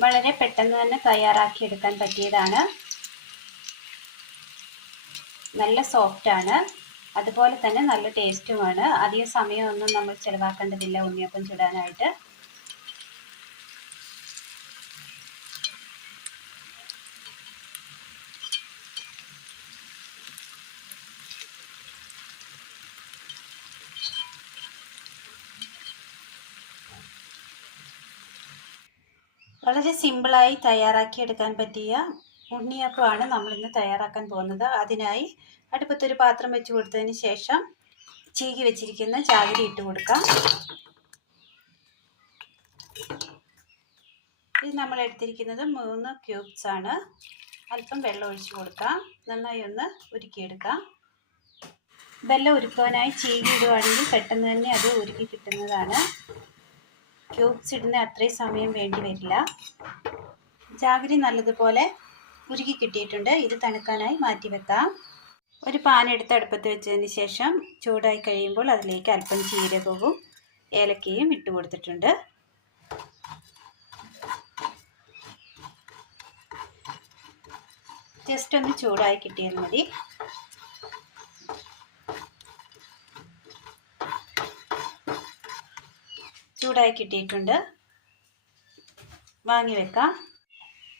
വളരെ പെട്ടെന്ന് തന്നെ തയ്യാറാക്കിയെടുക്കാൻ പറ്റിയതാണ്. നല്ല സോഫ്റ്റാണ്, അതുപോലെ തന്നെ നല്ല ടേസ്റ്റുമാണ്. അധികം സമയമൊന്നും നമ്മൾ ചിലവാക്കേണ്ടതില്ല ഉണ്ണിയപ്പം ചുടാനായിട്ട്. വളരെ സിമ്പിളായി തയ്യാറാക്കിയെടുക്കാൻ പറ്റിയ ഉണ്ണിയപ്പമാണ് നമ്മളിന്ന് തയ്യാറാക്കാൻ പോകുന്നത്. അതിനായി അടുപ്പത്തൊരു പാത്രം വെച്ച് കൊടുത്തതിന് ശേഷം ചീകി വെച്ചിരിക്കുന്ന ചാകരി ഇട്ട് കൊടുക്കാം. ഇത് നമ്മൾ എടുത്തിരിക്കുന്നത് 3 ക്യൂബ്സ് ആണ്. അല്പം വെള്ളം ഒഴിച്ച് കൊടുക്കാം. നന്നായി ഒന്ന് ഉരുക്കിയെടുക്കാം. വെള്ളം ഉരുക്കാനായി ചീകി ഇടുവാണെങ്കിൽ പെട്ടെന്ന് തന്നെ അത് ഉരുക്കി കിട്ടുന്നതാണ്. ക്യൂബ്സ് ഇടുന്ന അത്രയും സമയം വേണ്ടി വരില്ല. ജാഗരി നല്ലതുപോലെ ഉരുക്കി കിട്ടിയിട്ടുണ്ട്. ഇത് തണുക്കാനായി മാറ്റി വെക്കാം. ഒരു പാൻ എടുത്ത് അടുപ്പത്ത് വെച്ചതിന് ശേഷം ചൂടായി കഴിയുമ്പോൾ അതിലേക്ക് അല്പം ജീരകവും ഏലക്കയും ഇട്ട് കൊടുത്തിട്ടുണ്ട്. ജസ്റ്റ് ഒന്ന് ചൂടായി കിട്ടിയാൽ മതി. ചൂടായി കിട്ടിയിട്ടുണ്ട്. വാങ്ങി വെക്കാം.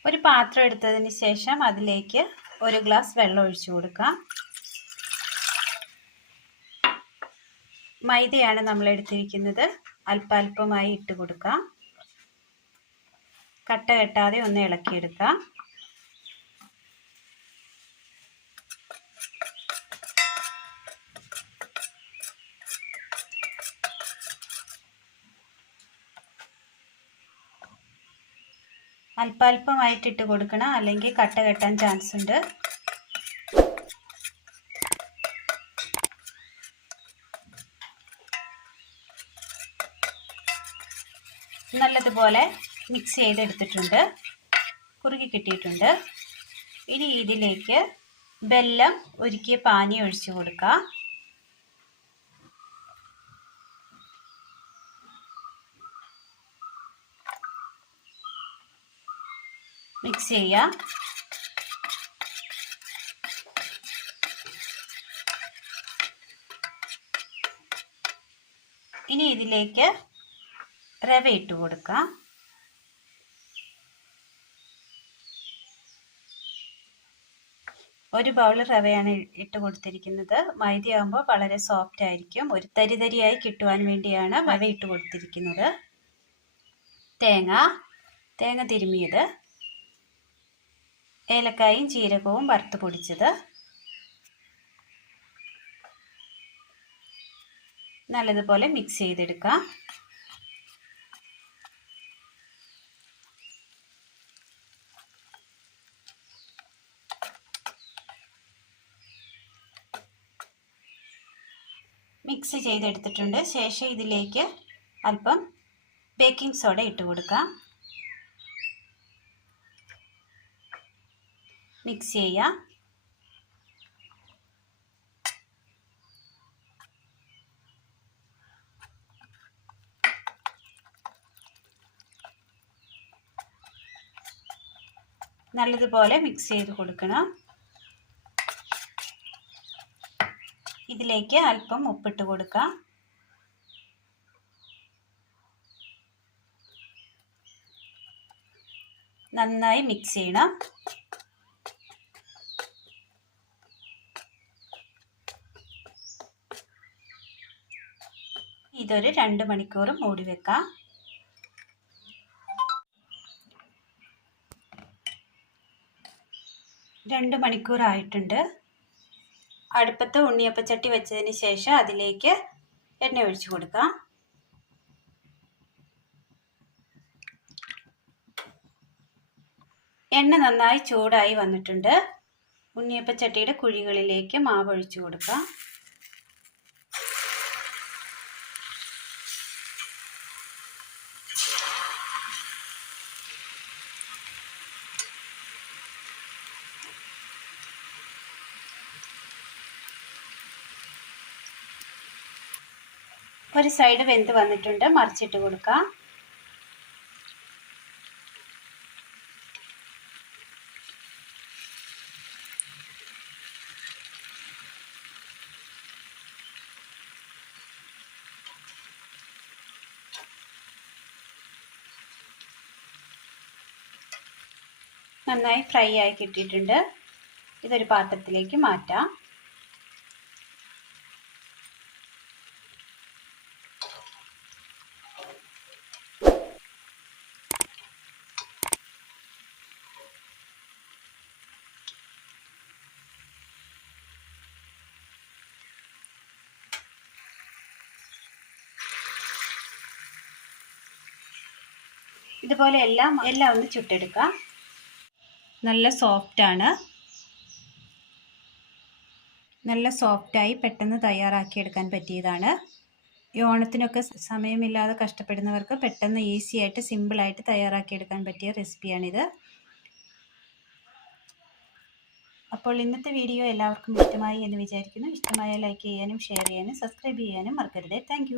ഒരു പാത്രം എടുത്തതിന് ശേഷം അതിലേക്ക് 1 ഗ്ലാസ് വെള്ളം ഒഴിച്ചു കൊടുക്കാം. മൈദയാണ് നമ്മൾ എടുത്തിരിക്കുന്നത്. അല്പാൽപമായി ഇട്ട് കൊടുക്കാം. കട്ട കെട്ടാതെ ഒന്ന് ഇളക്കിയെടുക്കാം. അല്പാൽപമായിട്ട് ഇട്ട് കൊടുക്കണം, അല്ലെങ്കിൽ കട്ട കെട്ടാൻ ചാൻസ് ഉണ്ട്. നല്ലതുപോലെ മിക്സ് ചെയ്തെടുത്തിട്ടുണ്ട്. കുറുകി കിട്ടിയിട്ടുണ്ട്. ഇനി ഇതിലേക്ക് വെല്ലം ഉരുക്കിയ പാനി ഒഴിച്ചു കൊടുക്കാം. മിക്സ് ചെയ്യാം. ഇനി ഇതിലേക്ക് റവ ഇട്ട് കൊടുക്കാം. ഒരു ബൗൾ റവയാണ് ഇട്ട് കൊടുത്തിരിക്കുന്നത്. മൈദയാകുമ്പോൾ വളരെ സോഫ്റ്റ് ആയിരിക്കും. ഒരു തരിതരിയായി കിട്ടുവാൻ വേണ്ടിയാണ് റവ ഇട്ട് കൊടുത്തിരിക്കുന്നത്. തേങ്ങ തിരുമിയത്, ഏലക്കായും ജീരകവും വറുത്ത് പൊടിച്ചത്, നല്ലതുപോലെ മിക്സ് ചെയ്തെടുക്കാം. മിക്സ് ചെയ്തെടുത്തിട്ടുണ്ട്. ശേഷം ഇതിലേക്ക് അല്പം ബേക്കിംഗ് സോഡ ഇട്ട് കൊടുക്കാം. മിക്സ് ചെയ്യാം. നല്ലതുപോലെ മിക്സ് ചെയ്ത് കൊടുക്കണം. ഇതിലേക്ക് അല്പം ഉപ്പിട്ട് കൊടുക്കാം. നന്നായി മിക്സ് ചെയ്യണം. ഇതൊരു 2 മണിക്കൂർ മൂടി വെക്കാം. രണ്ട് മണിക്കൂറായിട്ടുണ്ട്. അടുപ്പത്ത് ഉണ്ണിയപ്പച്ചട്ടി വെച്ചതിന് ശേഷം അതിലേക്ക് എണ്ണ ഒഴിച്ചു കൊടുക്കാം. എണ്ണ നന്നായി ചൂടായി വന്നിട്ടുണ്ട്. ഉണ്ണിയപ്പച്ചട്ടിയുടെ കുഴികളിലേക്ക് മാവ് ഒഴിച്ചു കൊടുക്കാം. ഒരു സൈഡ് വെന്ത് വന്നിട്ടുണ്ട്. മറിച്ചിട്ട് കൊടുക്കാം. നന്നായി ഫ്രൈ ആയി കിട്ടിയിട്ടുണ്ട്. ഇതൊരു പാത്രത്തിലേക്ക് മാറ്റാം. ഇതുപോലെ എല്ലാം ഒന്ന് ചുട്ടെടുക്കാം. നല്ല സോഫ്റ്റായി പെട്ടെന്ന് തയ്യാറാക്കിയെടുക്കാൻ പറ്റിയതാണ്. ഈ ഓണത്തിനൊക്കെ സമയമില്ലാതെ കഷ്ടപ്പെടുന്നവർക്ക് പെട്ടെന്ന് ഈസി ആയിട്ട് സിമ്പിളായിട്ട് തയ്യാറാക്കിയെടുക്കാൻ പറ്റിയ റെസിപ്പിയാണിത്. അപ്പോൾ ഇന്നത്തെ വീഡിയോ എല്ലാവർക്കും ഇഷ്ടമായി എന്ന് വിചാരിക്കുന്നു. ഇഷ്ടമായാൽ ലൈക്ക് ചെയ്യാനും ഷെയർ ചെയ്യാനും സബ്സ്ക്രൈബ് ചെയ്യാനും മറക്കരുത്. താങ്ക്